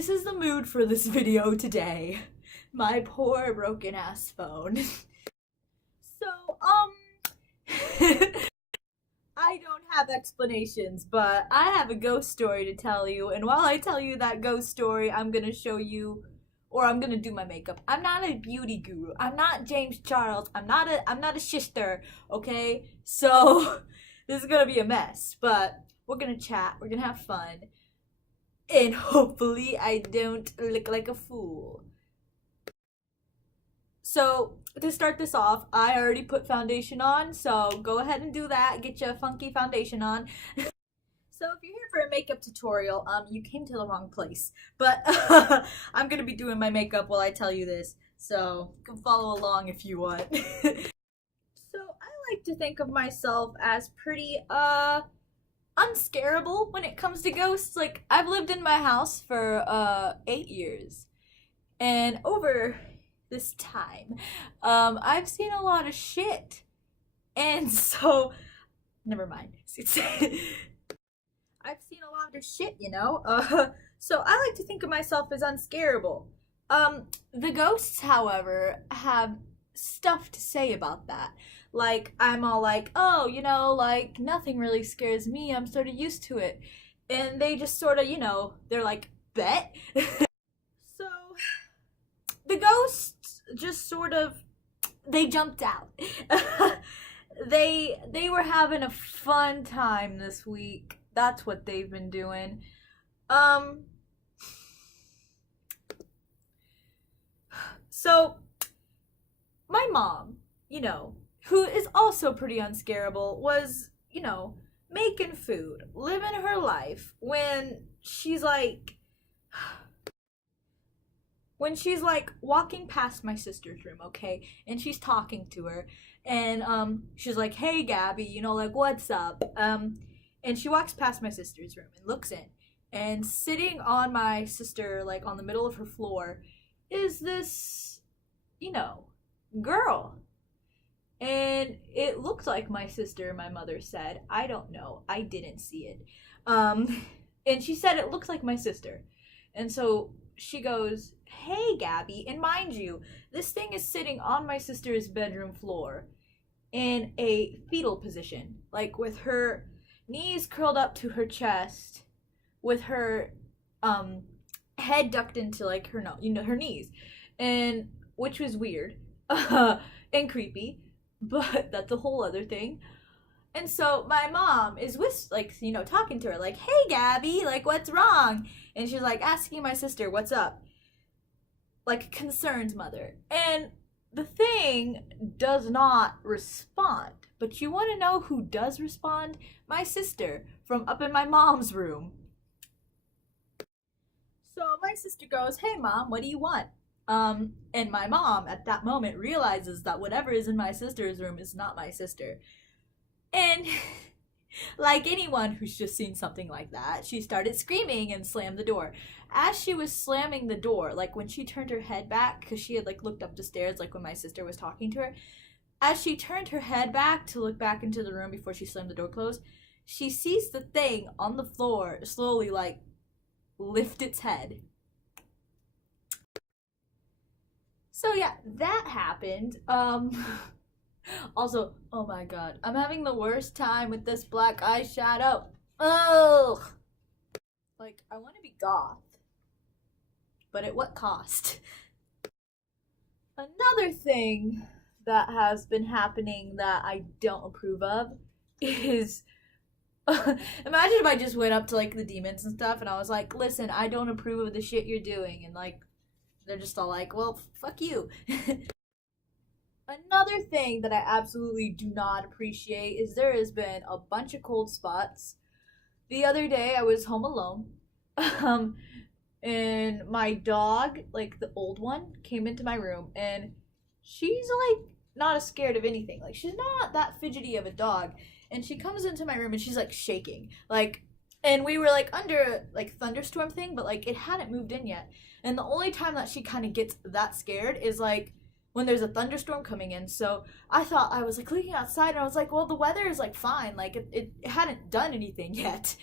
this is the mood for this video today. My poor broken ass phone. So, I don't have explanations, but I have a ghost story to tell you, and while I tell you that ghost story, I'm gonna show you, or I'm gonna do my makeup. I'm not a beauty guru. I'm not James Charles. I'm not a shister, okay? So, this is gonna be a mess, but we're gonna chat, we're gonna have fun, and hopefully I don't look like a fool. So, to start this off, I already put foundation on, so go ahead and do that. Get your funky foundation on. So, if you're here for a makeup tutorial, you came to the wrong place. But I'm gonna be doing my makeup while I tell you this, so you can follow along if you want. So, I like to think of myself as pretty, unscarable when it comes to ghosts. Like, I've lived in my house for, 8 years. And over this time, I've seen a lot of shit. And so, never mind. I've seen a lot of shit, you know? So I like to think of myself as unscarable. The ghosts, however, have stuff to say about that. Like, I'm all like, oh, you know, like, nothing really scares me. I'm sort of used to it. And they just sort of, you know, they're like, bet? So, the ghosts just sort of, they jumped out. They were having a fun time this week. That's what they've been doing. So my mom, you know, who is also pretty unscarable, was, you know, making food, living her life when she's like walking past my sister's room, okay? And she's talking to her, and she's like, "Hey Gabby, you know, like, what's up?" And she walks past my sister's room and looks in, and sitting on my sister, like on the middle of her floor, is this, you know, girl. And it looked like my sister, my mother said. I don't know. I didn't see it. And she said it looks like my sister. And so she goes, "Hey Gabby," and mind you, this thing is sitting on my sister's bedroom floor in a fetal position, like with her knees curled up to her chest, with her head ducked into like her, no, you know, her knees, and which was weird and creepy, but that's a whole other thing. And so my mom is like, you know, talking to her like, "Hey Gabby, like, what's wrong?" And she's like asking my sister, "What's up?" Like a concerned mother. And the thing does not respond. But you want to know who does respond? My sister from up in my mom's room. So my sister goes, "Hey mom, what do you want?" And my mom at that moment realizes that whatever is in my sister's room is not my sister. And like anyone who's just seen something like that, she started screaming and slammed the door. As she was slamming the door, like when she turned her head back, because she had like looked up the stairs, like when my sister was talking to her, as she turned her head back to look back into the room before she slammed the door closed, she sees the thing on the floor slowly like lift its head. So yeah, that happened. Also, oh my god, I'm having the worst time with this black eyeshadow. Ugh. Like, I want to be goth, but at what cost? Another thing that has been happening that I don't approve of is imagine if I just went up to like the demons and stuff and I was like, "Listen, I don't approve of the shit you're doing," and like they're just all like, "Well, fuck you." Another thing that I absolutely do not appreciate is there has been a bunch of cold spots. The other day I was home alone. And my dog, like the old one, came into my room, and she's like not as scared of anything. Like, she's not that fidgety of a dog. And she comes into my room and she's like shaking. Like, and we were like under like thunderstorm thing, but like it hadn't moved in yet. And the only time that she kind of gets that scared is like when there's a thunderstorm coming in. So I thought, I was like looking outside and I was like, well, the weather is like fine. Like it hadn't done anything yet.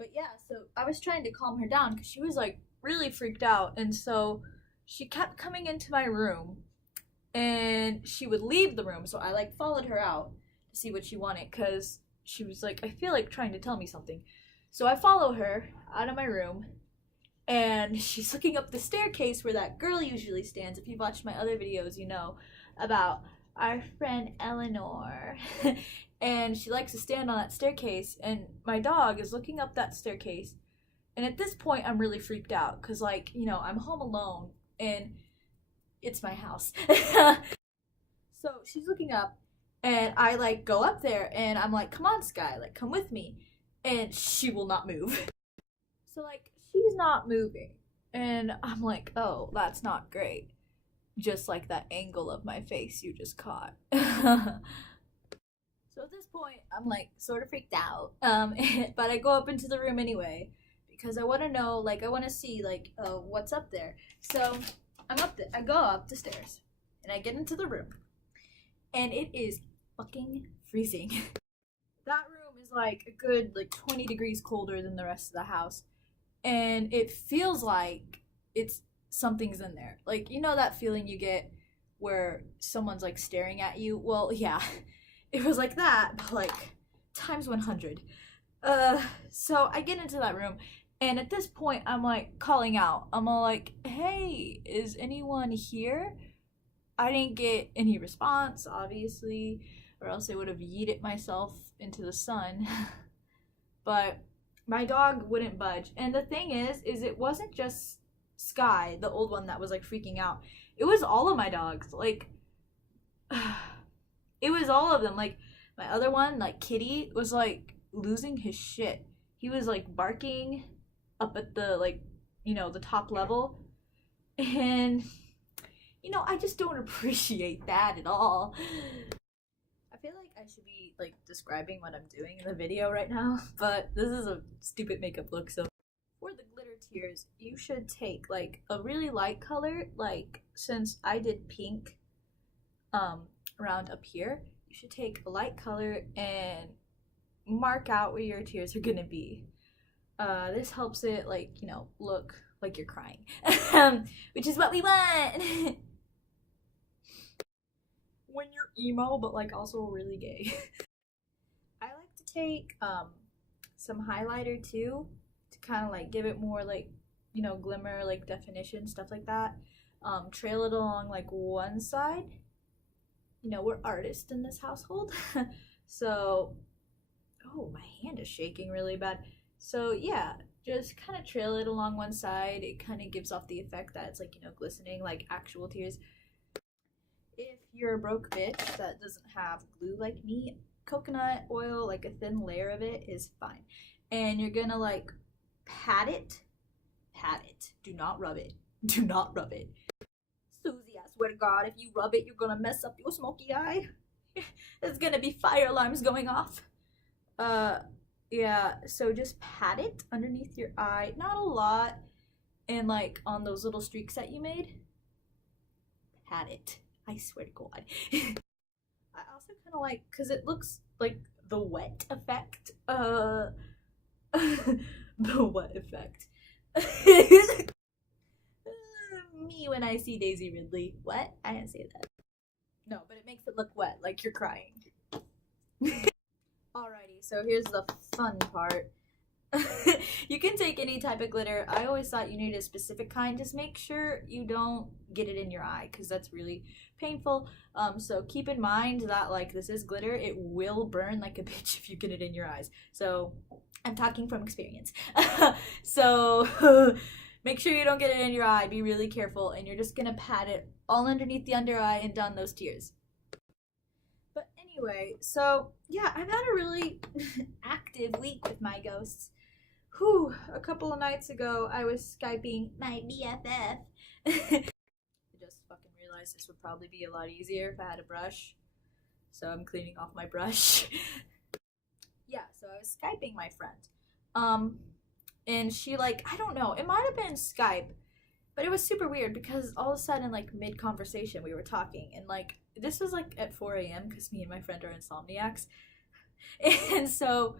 But yeah, so I was trying to calm her down because she was like really freaked out, and so she kept coming into my room, and she would leave the room. So I like followed her out to see what she wanted because she was like, I feel like trying to tell me something. So I follow her out of my room, and she's looking up the staircase where that girl usually stands. If you've watched my other videos, you know about our friend Eleanor. And she likes to stand on that staircase, and my dog is looking up that staircase. And at this point, I'm really freaked out because, like, you know, I'm home alone and it's my house. So she's looking up, and I like go up there, and I'm like, come on, Sky, like, come with me. And she will not move. So, like, she's not moving. And I'm like, oh, that's not great. Just like that angle of my face you just caught. So at this point, I'm like sort of freaked out. But I go up into the room anyway because I want to know, like, I want to see, like, what's up there. So I go up the stairs and I get into the room, and it is fucking freezing. That room is like a good like 20 degrees colder than the rest of the house, and it feels like it's something's in there. Like, you know that feeling you get where someone's like staring at you? Well, yeah. It was like that, but like times 100. So I get into that room, and at this point I'm like calling out. I'm all like, "Hey, is anyone here?" I didn't get any response, obviously, or else I would have yeeted myself into the sun. But my dog wouldn't budge. And the thing is it wasn't just Sky, the old one, that was like freaking out. It was all of my dogs. Like it was all of them. Like my other one, like Kitty, was like losing his shit. He was like barking up at the, like, you know, the top level. And you know, I just don't appreciate that at all. I feel like I should be like describing what I'm doing in the video right now, but this is a stupid makeup look. So for the glitter tears, you should take like a really light color. Like, since I did pink around up here, you should take a light color and mark out where your tears are gonna be. This helps it, like, you know, look like you're crying. Which is what we want. When you're emo but like also really gay. I like to take some highlighter too, to kind of like give it more, like, you know, glimmer, like definition, stuff like that. Trail it along like one side. You know, we're artists in this household. So, oh, my hand is shaking really bad. So yeah, just kind of trail it along one side. It kind of gives off the effect that it's like, you know, glistening like actual tears. If you're a broke bitch that doesn't have glue like me, coconut oil, like a thin layer of it, is fine. And you're gonna like pat it. Do not rub it. Do not rub it. Susie, I swear to God, if you rub it, you're gonna mess up your smoky eye. There's gonna be fire alarms going off. Yeah, so just pat it underneath your eye. Not a lot. And like on those little streaks that you made. Pat it. I swear to God. I also kind of like, because it looks like the wet effect. The wet effect. Me when I see Daisy Ridley. What? I didn't say that. No, but it makes it look wet, like you're crying. Alrighty, so here's the fun part. You can take any type of glitter. I always thought you needed a specific kind. Just make sure you don't get it in your eye, because that's really painful. So keep in mind that, like, this is glitter. It will burn like a bitch if you get it in your eyes. So I'm talking from experience. So make sure you don't get it in your eye. Be really careful, and you're just gonna pat it all underneath the under eye and down those tears. But anyway, so yeah, I've had a really active week with my ghosts. Whew, a couple of nights ago, I was Skyping my BFF. I just fucking realized this would probably be a lot easier if I had a brush. So I'm cleaning off my brush. Yeah, so I was Skyping my friend. And she, like, I don't know, it might have been Skype, but it was super weird because all of a sudden, like, mid-conversation, we were talking, and, like, this was, like, at 4 a.m. because me and my friend are insomniacs. And so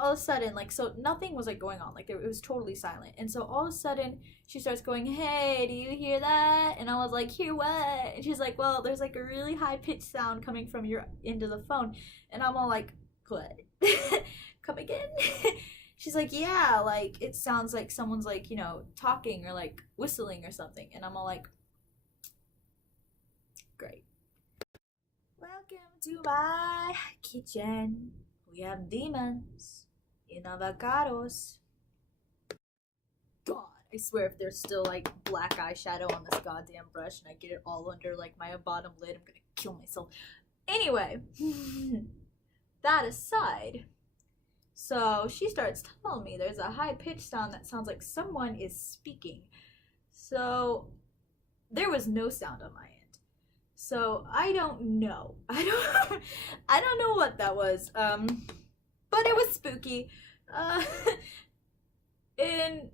all of a sudden, like, so nothing was like going on, like it was totally silent, and so all of a sudden she starts going, "Hey, do you hear that?" And I was like, "Hear what?" And she's like, "Well, there's like a really high pitched sound coming from your into the phone." And I'm all like, "What?" Come again? She's like, "Yeah, like it sounds like someone's like, you know, talking or like whistling or something." And I'm all like, "Great. Welcome to my kitchen. We have demons in avocados." God, I swear if there's still like black eyeshadow on this goddamn brush and I get it all under like my bottom lid, I'm gonna kill myself. Anyway, that aside, so she starts telling me there's a high pitched sound that sounds like someone is speaking. So there was no sound on my end. So I don't know. I don't know what that was. But it was spooky. And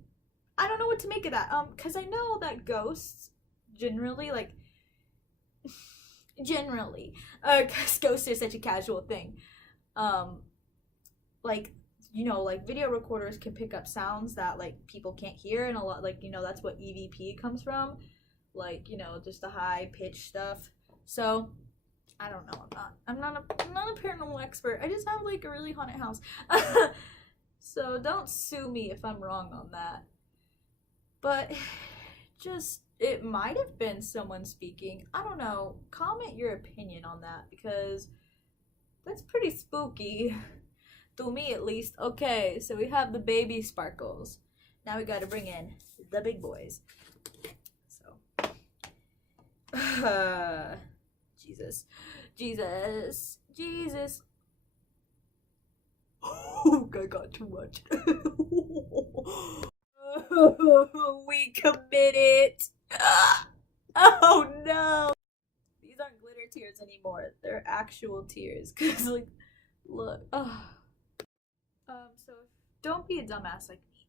I don't know what to make of that. Cuz I know that ghosts generally cuz ghosts are such a casual thing. Like, you know, like video recorders can pick up sounds that like people can't hear, and a lot, like, you know, that's what EVP comes from, like, you know, just the high pitched stuff. So I don't know. I'm not a paranormal expert. I just have like a really haunted house. So don't sue me if I'm wrong on that. But just, it might have been someone speaking. I don't know. Comment your opinion on that, because that's pretty spooky. To me, at least. Okay, so we have the baby sparkles. Now we gotta bring in the big boys. So, Jesus. Oh, I got too much. We committed. Oh no. These aren't glitter tears anymore. They're actual tears. Cause like, look. So don't be a dumbass like me.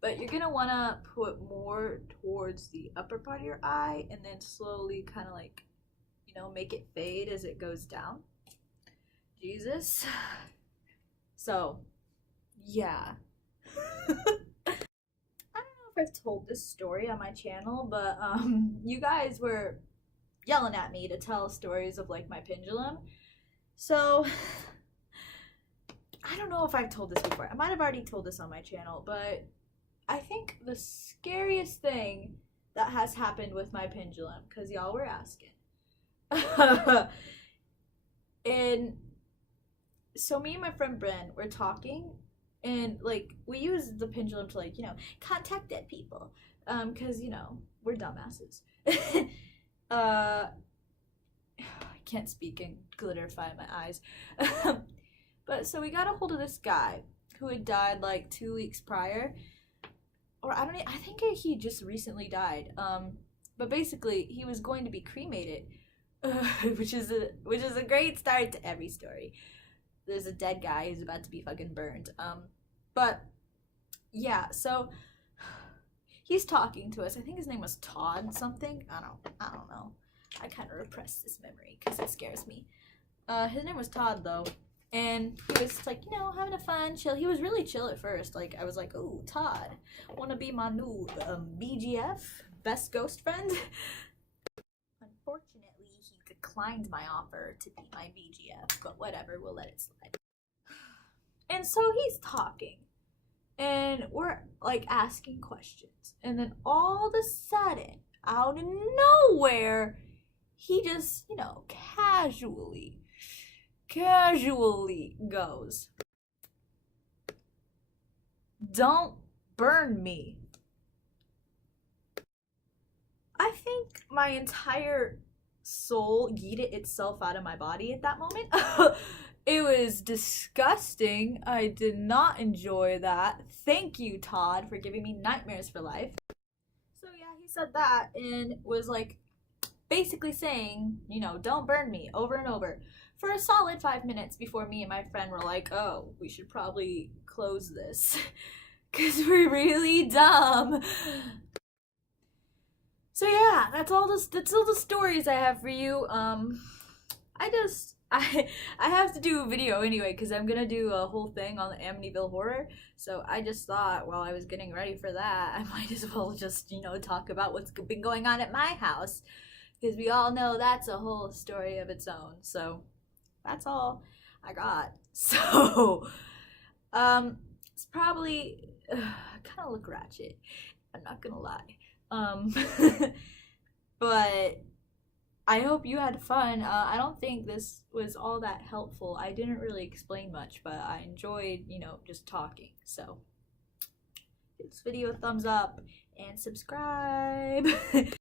But you're gonna wanna put more towards the upper part of your eye and then slowly kind of like, you know, make it fade as it goes down. Jesus. So, yeah. I don't know if I've told this story on my channel, but you guys were yelling at me to tell stories of like my pendulum. So I don't know if I've told this before. I might have already told this on my channel, but I think the scariest thing that has happened with my pendulum, because y'all were asking. And so me and my friend Bren were talking, and like we use the pendulum to like, you know, contact dead people, because, you know, we're dumbasses. I can't speak and glitterify my eyes. But so we got a hold of this guy who had died like 2 weeks prior, or I think he just recently died. But basically he was going to be cremated, which is a great start to every story. There's a dead guy who's about to be fucking burned. But yeah, so he's talking to us. I think his name was Todd something. I don't know. I kind of repressed this memory because it scares me. His name was Todd though. And he was like, you know, having a fun, chill. He was really chill at first. Like, I was like, "Ooh, Todd, wanna be my new BGF, best ghost friend?" Unfortunately, he declined my offer to be my BGF, but whatever, we'll let it slide. And so he's talking, and we're like asking questions, and then all of a sudden, out of nowhere, he just, you know, casually goes, "Don't burn me." I think my entire soul yeeted itself out of my body at that moment. It was disgusting. I did not enjoy that. Thank you, Todd, for giving me nightmares for life. So yeah, he said that and was like basically saying, you know, "Don't burn me," over and over for a solid 5 minutes before me and my friend were like, "Oh, we should probably close this because we're really dumb." So yeah, that's all the stories I have for you. I have to do a video anyway because I'm gonna do a whole thing on the Amityville horror. So I just thought while I was getting ready for that, I might as well just talk about what's been going on at my house because we all know that's a whole story of its own. So that's all I got. So it's probably kind of look ratchet. I'm not gonna lie. But I hope you had fun. I don't think this was all that helpful. I didn't really explain much, but I enjoyed, just talking. So give this video a thumbs up and subscribe.